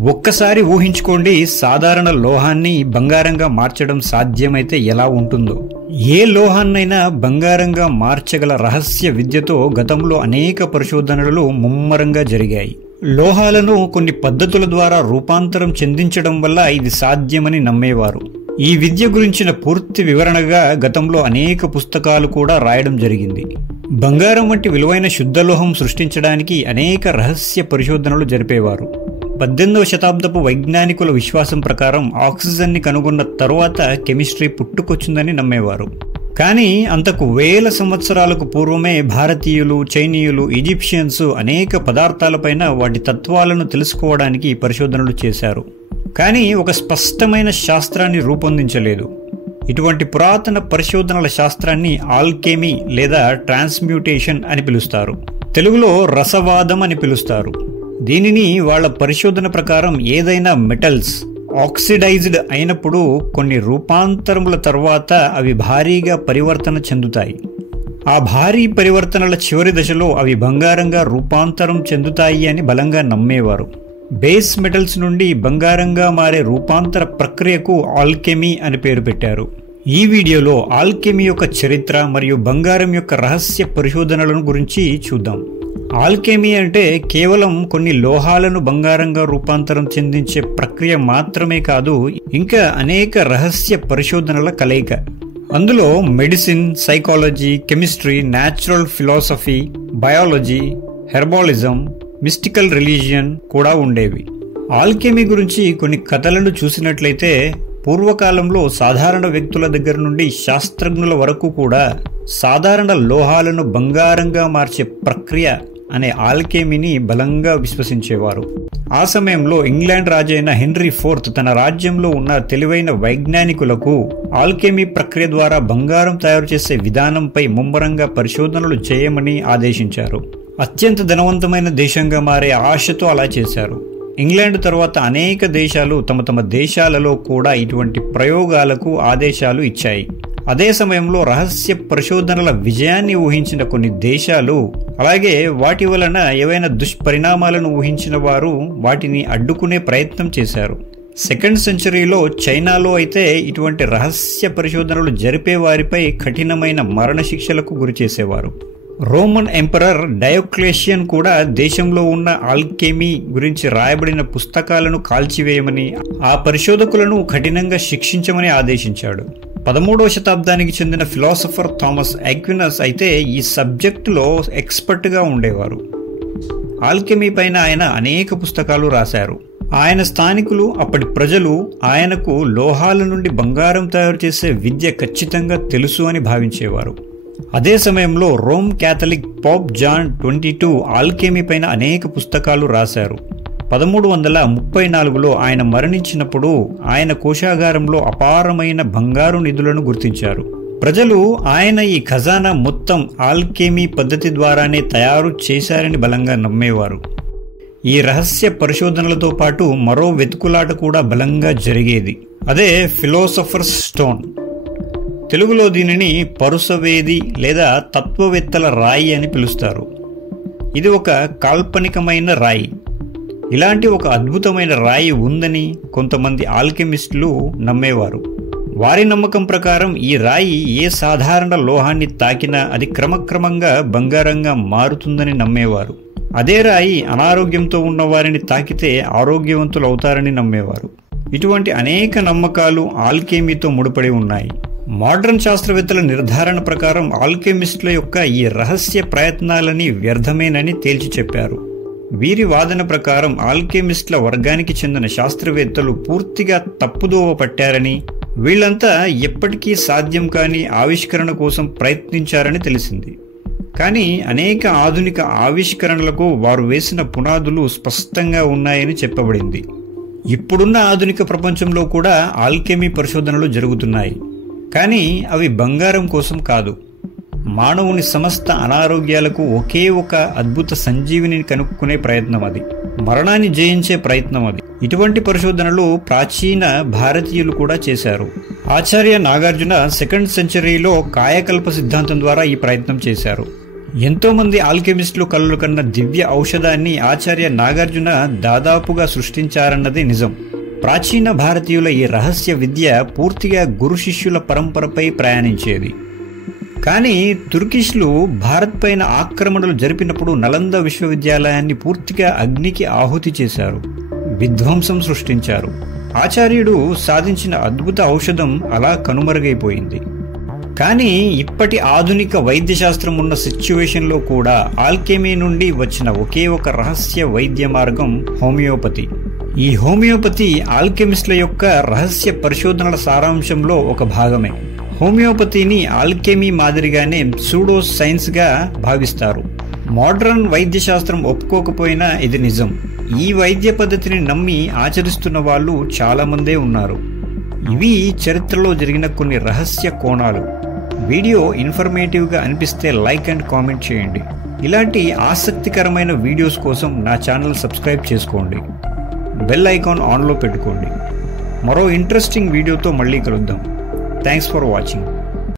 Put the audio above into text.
ఒక్కసారి ఊహించుకోండి, సాధారణ లోహాన్ని బంగారంగా మార్చడం సాధ్యమైతే ఎలా ఉంటుందో. ఏ లోహాన్నైనా బంగారంగా మార్చగల రహస్య విద్యతో గతంలో అనేక పరిశోధనలు ముమ్మరంగా జరిగాయి. లోహాలను కొన్ని పద్ధతుల ద్వారా రూపాంతరం చెందించడం వల్ల ఇది సాధ్యమని నమ్మేవారు. ఈ విద్య గురించిన పూర్తి వివరణగా గతంలో అనేక పుస్తకాలు కూడా రాయడం జరిగింది. బంగారం వంటి విలువైన శుద్ధలోహం సృష్టించడానికి అనేక రహస్య పరిశోధనలు జరిపేవారు. 18వ శతాబ్దపు వైజ్ఞానికుల విశ్వాసం ప్రకారం ఆక్సిజన్ని కనుగొన్న తరువాత కెమిస్ట్రీ పుట్టుకొచ్చిందని నమ్మేవారు. కానీ అంతకు వేల సంవత్సరాలకు పూర్వమే భారతీయులు, చైనీయులు, ఈజిప్షియన్స్ అనేక పదార్థాలపైన వాటి తత్వాలను తెలుసుకోవడానికి పరిశోధనలు చేశారు. కానీ ఒక స్పష్టమైన శాస్త్రాన్ని రూపొందించలేదు. ఇటువంటి పురాతన పరిశోధనల శాస్త్రాన్ని ఆల్కెమీ లేదా ట్రాన్స్మ్యూటేషన్ అని పిలుస్తారు. తెలుగులో రసవాదం అని పిలుస్తారు. దీనిని వాళ్ళ పరిశోధన ప్రకారం ఏదైనా మెటల్స్ ఆక్సిడైజ్డ్ అయినప్పుడు కొన్ని రూపాంతరముల తర్వాత అవి భారీగా పరివర్తన చెందుతాయి. ఆ భారీ పరివర్తనల చివరి దశలో అవి బంగారంగా రూపాంతరం చెందుతాయి అని బలంగా నమ్మేవారు. బేస్ మెటల్స్ నుండి బంగారంగా మారే రూపాంతర ప్రక్రియకు ఆల్కెమీ అని పేరు పెట్టారు. ఈ వీడియోలో ఆల్కెమీ యొక్క చరిత్ర మరియు బంగారం యొక్క రహస్య పరిశోధనలను గురించి చూద్దాం. ఆల్కెమీ అంటే కేవలం కొన్ని లోహాలను బంగారంగా రూపాంతరం చెందించే ప్రక్రియ మాత్రమే కాదు, ఇంకా అనేక రహస్య పరిశోధనల కలయిక. అందులో medicine, psychology, chemistry, natural philosophy, biology, herbalism, mystical religion కూడా ఉండేవి. ఆల్కెమీ గురించి కొన్ని కథలను చూసినట్లయితే పూర్వకాలంలో సాధారణ వ్యక్తుల దగ్గర నుండి శాస్త్రజ్ఞుల వరకు కూడా సాధారణ లోహాలను బంగారంగా మార్చే ప్రక్రియ అనే ఆల్కెమీని బలంగా విశ్వసించేవారు. ఆ సమయంలో ఇంగ్లాండ్ రాజైన హెన్రీ IV తన రాజ్యంలో ఉన్న తెలివైన వైజ్ఞానికులకు ఆల్కెమీ ప్రక్రియ ద్వారా బంగారం తయారు చేసే విధానంపై ముమ్మరంగా పరిశోధనలు చేయమని ఆదేశించారు. అత్యంత ధనవంతమైన దేశంగా మారే ఆశతో అలా చేశారు. ఇంగ్లాండ్ తర్వాత అనేక దేశాలు తమ తమ దేశాలలో కూడా ఇటువంటి ప్రయోగాలకు ఆదేశాలు ఇచ్చాయి. అదే సమయంలో రహస్య పరిశోధనల విజయాన్ని ఊహించిన కొన్ని దేశాలు, అలాగే వాటి వలన ఏవైనా దుష్పరిణామాలను ఊహించిన వారు వాటిని అడ్డుకునే ప్రయత్నం చేశారు. 2nd సెంచరీలో చైనాలో అయితే ఇటువంటి రహస్య పరిశోధనలు జరిపే వారిపై కఠినమైన మరణశిక్షలకు గురి చేసేవారు. రోమన్ ఎంపరర్ డయోక్లేషియన్ కూడా దేశంలో ఉన్న ఆల్కెమీ గురించి రాయబడిన పుస్తకాలను కాల్చివేయమని, ఆ పరిశోధకులను కఠినంగా శిక్షించమని ఆదేశించాడు. 13వ శతాబ్దానికి చెందిన ఫిలాసఫర్ థామస్ ఆక్వినస్ అయితే ఈ సబ్జెక్టులో ఎక్స్పర్ట్గా ఉండేవారు. ఆల్కెమీ పైన ఆయన అనేక పుస్తకాలు రాశారు. ఆయన స్థానికులు, అప్పటి ప్రజలు ఆయనకు లోహాల నుండి బంగారం తయారు చేసే విద్య ఖచ్చితంగా తెలుసు అని భావించేవారు. అదే సమయంలో Rome Catholic Pope John 22 alchemy పైన అనేక పుస్తకాలు రాశారు. 1334లో ఆయన మరణించినప్పుడు ఆయన కోశాగారంలో అపారమైన బంగారు నిధులను గుర్తించారు. ప్రజలు ఆయన ఈ ఖజానా మొత్తం ఆల్కెమీ పద్ధతి ద్వారానే తయారు చేశారని బలంగా నమ్మేవారు. ఈ రహస్య పరిశోధనలతో పాటు మరో వెతుకులాట కూడా బలంగా జరిగేది. అదే ఫిలాసఫర్స్ స్టోన్. తెలుగులో దీనిని పరుసవేది లేదా తత్వవేత్తల రాయి అని పిలుస్తారు. ఇది ఒక కాల్పనికమైన రాయి. ఇలాంటి ఒక అద్భుతమైన రాయి ఉందని కొంతమంది ఆల్కెమిస్టులు నమ్మేవారు. వారి నమ్మకం ప్రకారం ఈ రాయి ఏ సాధారణ లోహాన్ని తాకినా అది క్రమక్రమంగా బంగారంగా మారుతుందని నమ్మేవారు. అదే రాయి అనారోగ్యంతో ఉన్న వారిని తాకితే ఆరోగ్యవంతులు అవుతారని నమ్మేవారు. ఇటువంటి అనేక నమ్మకాలు ఆల్కెమీతో ముడిపడి ఉన్నాయి. మోడర్న్ శాస్త్రవేత్తల నిర్ధారణ ప్రకారం ఆల్కెమిస్టుల యొక్క ఈ రహస్య ప్రయత్నాలని వ్యర్థమేనని తేల్చి చెప్పారు. వీరి వాదన ప్రకారం ఆల్కెమిస్టుల వర్గానికి చెందిన శాస్త్రవేత్తలు పూర్తిగా తప్పుదోవ పట్టారని, వీళ్లంతా ఎప్పటికీ సాధ్యం కాని ఆవిష్కరణ కోసం ప్రయత్నించారని తెలిసింది. కానీ అనేక ఆధునిక ఆవిష్కరణలకు వారు వేసిన పునాదులు స్పష్టంగా ఉన్నాయని చెప్పబడింది. ఇప్పుడున్న ఆధునిక ప్రపంచంలో కూడా ఆల్కెమీ పరిశోధనలు జరుగుతున్నాయి. కానీ అవి బంగారం కోసం కాదు. మానవుని సమస్త అనారోగ్యాలకు ఒకే ఒక అద్భుత సంజీవిని కనుక్కునే ప్రయత్నం అది. మరణాన్ని జయించే ప్రయత్నం అది. ఇటువంటి పరిశోధనలు ప్రాచీన భారతీయులు కూడా చేశారు. ఆచార్య నాగార్జున 2nd సెంచరీలో కాయకల్ప సిద్ధాంతం ద్వారా ఈ ప్రయత్నం చేశారు. ఎంతోమంది ఆల్కెమిస్టులు కలలు కన్న దివ్య ఔషధాన్ని ఆచార్య నాగార్జున దాదాపుగా సృష్టించారన్నది నిజం. ప్రాచీన భారతీయుల ఈ రహస్య విద్య పూర్తిగా గురు శిష్యుల పరంపరపై ప్రయాణించేది. కానీ తుర్కిష్లు భారత్ పైన ఆక్రమణలు జరిపినప్పుడు నలంద విశ్వవిద్యాలయాన్ని పూర్తిగా అగ్నికి ఆహుతి చేశారు, విధ్వంసం సృష్టించారు. ఆచార్యుడు సాధించిన అద్భుత ఔషధం అలా కనుమరుగైపోయింది. కానీ ఇప్పటి ఆధునిక వైద్యశాస్త్రం ఉన్న సిచ్యువేషన్లో కూడా ఆల్కెమీ నుండి వచ్చిన ఒకే ఒక రహస్య వైద్య మార్గం హోమియోపతి. ఈ హోమియోపతి ఆల్కెమిస్టుల యొక్క రహస్య పరిశోధనల సారాంశంలో ఒక భాగమే. హోమియోపతిని ఆల్కెమీ మాదిరిగానే సూడో సైన్స్గా భావిస్తారు. మోడ్రన్ వైద్యశాస్త్రం ఒప్పుకోకపోయినా ఇది నిజం. ఈ వైద్య పద్ధతిని నమ్మి ఆచరిస్తున్న వాళ్ళు చాలామందే ఉన్నారు. ఇవి చరిత్రలో జరిగిన కొన్ని రహస్య కోణాలు. వీడియో ఇన్ఫర్మేటివ్గా అనిపిస్తే లైక్ అండ్ కామెంట్ చేయండి. ఇలాంటి ఆసక్తికరమైన వీడియోస్ కోసం నా ఛానల్ సబ్స్క్రైబ్ చేసుకోండి. బెల్ ఐకాన్ ఆన్లో పెట్టుకోండి. మరో ఇంట్రెస్టింగ్ వీడియోతో మళ్ళీ కలుద్దాం. Thanks for watching.